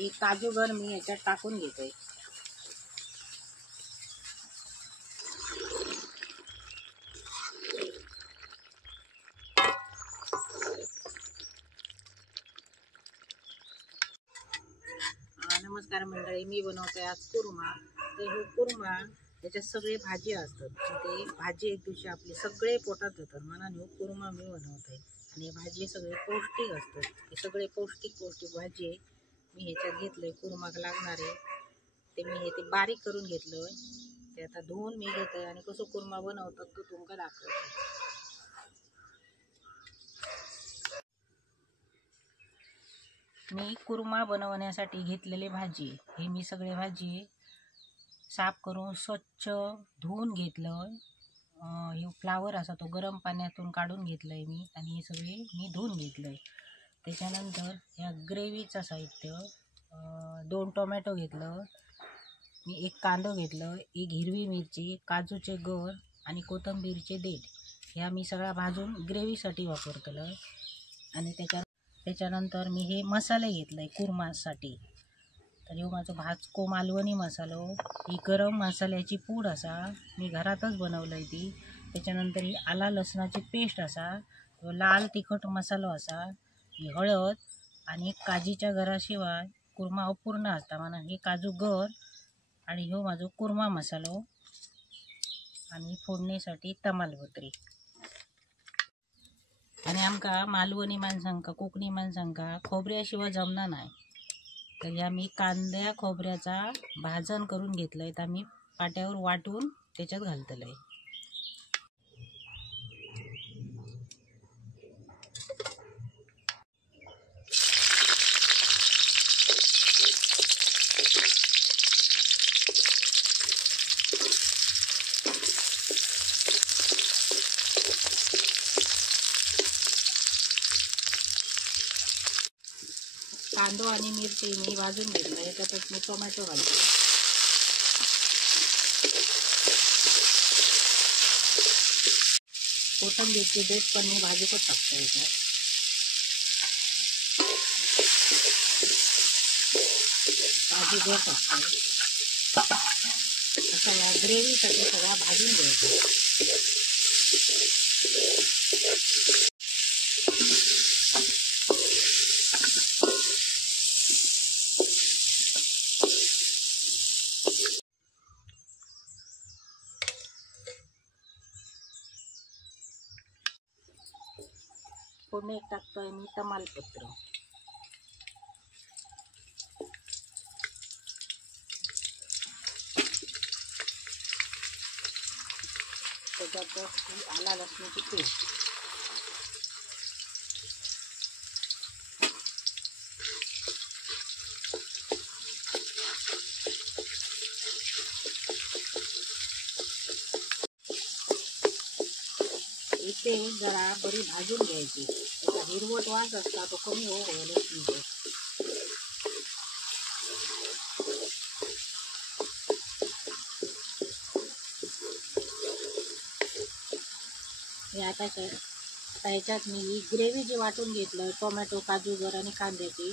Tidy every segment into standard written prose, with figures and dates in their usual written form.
ही काजूगर मी याच्यात टाकून घेते. नमस्कार मंडळी, मी बनवते आज कुर्मा. तर हे कुर्मा त्याच्यात सगळे भाजी असतात. ते भाजी एक दिवशी आपली सगळे पोटात जातात म्हणून हे कुर्मा मी बनवते. आणि भाजी सगळे पौष्टिक असतात. हे सगळे पौष्टिक भाजी मी ह्याच्यात घेतले. कुर्माक लागणारे ते मी हे ते बारीक करून घेतलं. ते आता धुवून मी घेते आणि कसं कुर्मा बनवतात तो तुमका दाखवते. मी कुर्मा बनवण्यासाठी घेतलेले भाजी हे मी सगळे भाजी साफ करून स्वच्छ धुवून घेतलं. हे फ्लावर असा तो गरम पाण्यातून काढून घेतलंय मी आणि हे सगळे मी धुवून घेतलंय. त्याच्यानंतर या ग्रेव्हीचं साहित्य 2 टोमॅटो घेतलं मी, 1 कांदा घेतलं, 1 हिरवी मिरची, काजूचे गर आणि कोथिंबीरचे देठ ह्या मी सगळा भाजून ग्रेव्हीसाठी वापरतलं. आणि त्याच्यानंतर मी हे मसाले घेतले कुर्मासाठी. तर ह्यो माझो भाजको मालवणी मसालो, ही गरम मसाल्याची पूड असा मी घरातच बनवलंय ती. त्याच्यानंतर ही आला लसणाची पेस्ट असा, लाल तिखट मसालो असा, ही हळद आणि काजीच्या गराशिवाय कुर्मा अपूर्ण असता म्हणून हे काजू गर आणि ह्यो माझो कुर्मा मसालो आणि फोडणीसाठी तमालपत्री. आणि आमका मालवणी माणसांका कोकणी माणसांका खोबऱ्याशिवाय जमणार नाही. तर या मी कांद्या खोबऱ्याचा भाजण करून घेतलंय. तर मी पाट्यावर वाटून त्याच्यात घालतलंय. कांदो आणि मिरची मी भाजून घेतलं. याच्यातच मी टोमॅटो घालतो. कोथिंबीरचे देठ पण मी भाजीतच टाकतो याच्यात. भाजी घर टाकतो. असा या ग्रेव्हीसाठी सगळा भाजून घ्यायचा. फोडणी टाकतोय मी तमालपत्र. त्याच्यात आला लसणाची पेस्ट, इथे जरा बरी भाजून घ्यायची. त्याचा हिरवट वास असता तो कमी होईलच नाही. आता ह्याच्यात मी ही ग्रेव्ही जी वाटून घेतलं टोमॅटो, काजू गर आणि कांद्याची,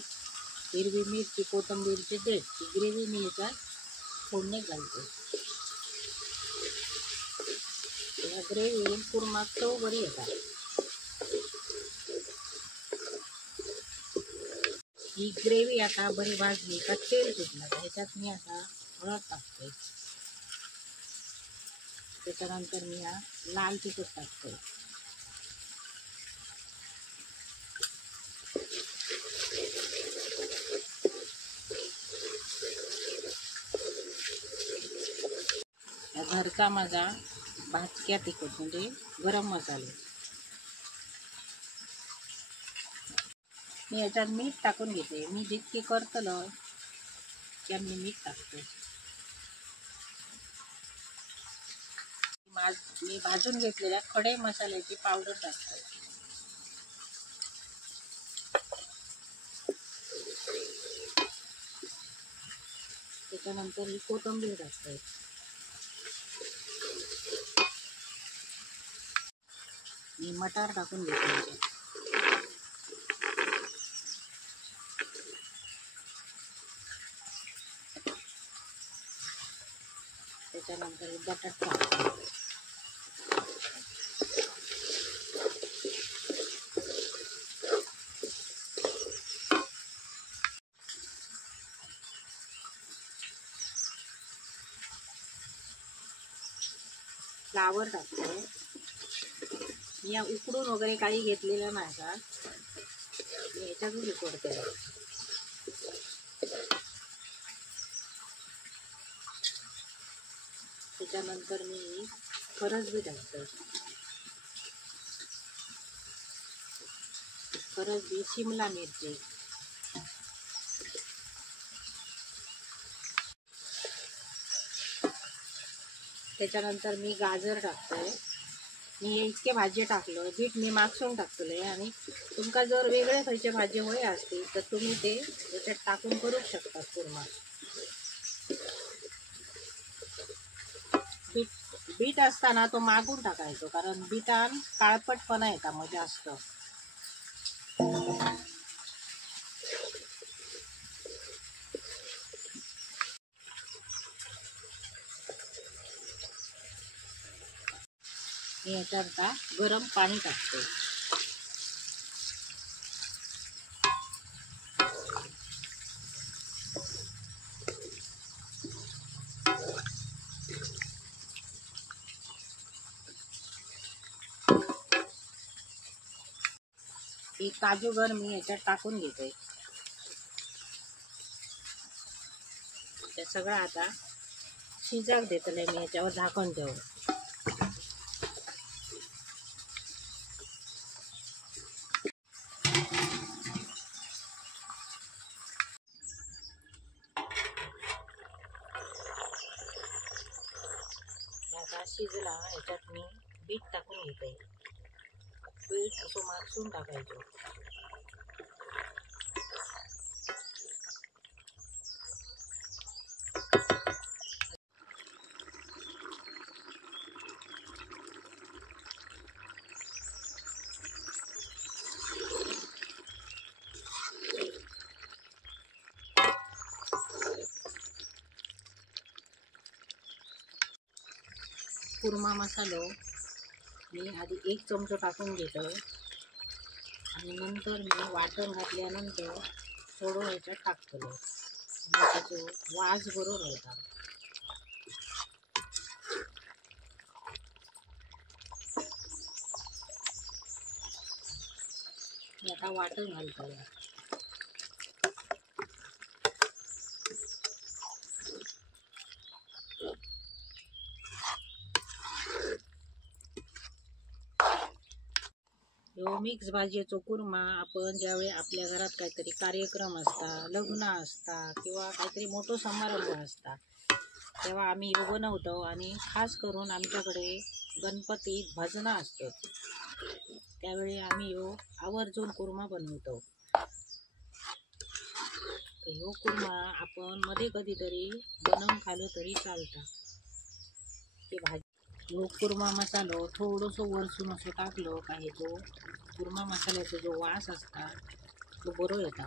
हिरवी मिरची, कोथिंबीरची देठ, ही ग्रेव्ही मी ह्याच्यात फोडणी घालते. या ग्रेव्ही कुर्मा चव बरी येतात. ही ग्रेव्ही आता बरी भाजली का तेल सुटलं. ह्याच्यात मी आता हळद टाकते. त्याच्यानंतर मी हा लाल तिखट टाकते. घरचा माझा भाजक्या तिखट म्हणजे गरम मसाले. मी याच्यात मीठ टाकून घेते. मी जितकी करतलं त्या मी मीठ टाकते. मी भाजून घेतलेल्या खडे मसाल्याची पावडर टाकते. त्याच्यानंतर ही कोथिंबीर टाकते. मी मटार टाकून घेतले. त्याच्यानंतर बटाटा टाकतो. फ्लावर टाकतो. मी उकडून वगैरे काही घेतलेलं नाही का, मी याच्यातून उकडते. त्याच्यानंतर मी फरसबी टाकतो. फरसबी, शिमला मिरची, त्याच्यानंतर मी गाजर टाकतोय. मी इतके भाजी टाकलं. बीट मी मागसून टाकतले. आणि तुमका जर वेगळे खयचे भाजी होय असतील तर तुम्ही ते याच्यात टाकून करू शकतात कुर्मा. बीट असताना तो मागून टाकायचो, कारण बीटान काळपटपणा येता मग जास्त. मी याच्यात आता गरम पाणी टाकतो. ही काजूगर मी याच्यात टाकून घेते. ते सगळं आता शिजाक देतले मी याच्यावर झाकण ठेवून. आता शिजला. याच्यात मी बीट टाकून घेते. बीट असं मागसून टाकायचं. कुर्मा मसालो मी आधी 1 चमचा टाकून घेतो. आणि नंतर मी वाटण घातल्यानंतर थोडं ह्याच्यात टाकतो. त्याचा वास बरोबर येतात. आता वाटण घालतो. ह्यो मिक्स भाजीचो कुर्मा आपण ज्यावेळी आपल्या घरात काहीतरी कार्यक्रम असता, लग्न असता किंवा काहीतरी मोठं समारंभ असता तेव्हा आम्ही ह्यो बनवतो. आणि खास करून आमच्याकडे गणपतीत भजनं असतात त्यावेळी आम्ही ह्यो आवर्जून कुर्मा बनवतो. ह्यो कुर्मा आपण मध्ये कधीतरी बनवून खाल्लो तरी चालता. ते भाजी ह्यो कुर्मा मसालो थोडंसं वरसून असं टाकलं का हे जो कुर्मा मसाल्याचा जो वास असता तो बरो येता.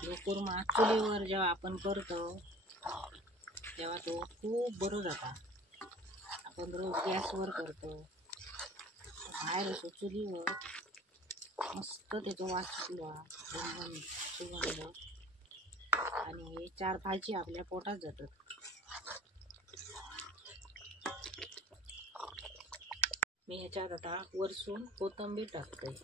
ह्यो कुर्मा चुलीवर जेव्हा आपण करतो तेव्हा तो खूप बरो जाता. आपण रोज गॅसवर करतो, बाहेर असो चुलीवर मस्त त्याचा वास सुटला, घमघम सुगंध, आणि हे 4 भाजी आपल्या पोटात जातात. मी ह्याच्यात आता वरसून कोथिंबीर टाकते.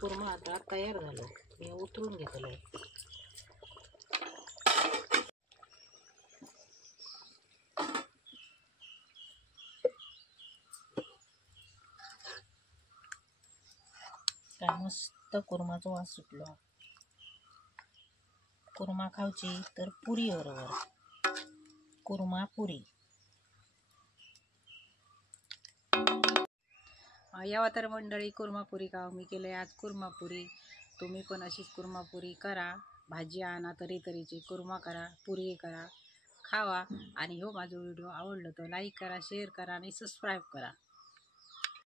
कुर्मा आता तयार झालो. मी उतरून घेतलो. काय मस्त कुर्माचा वास सुटलो. कुर्मा खाऊची तर पुरी बरोबर. कुर्मा पुरी. यावा तर मंडळी कुर्मापुरी का मी केले आज कुर्मापुरी. तुम्ही पण अशीच कुर्मापुरी करा. भाजी आणा तरीची, कुर्मा करा, पुरी करा, खावा. आणि हो माझा व्हिडिओ आवडला तर लाईक करा, शेअर करा आणि सबस्क्राईब करा.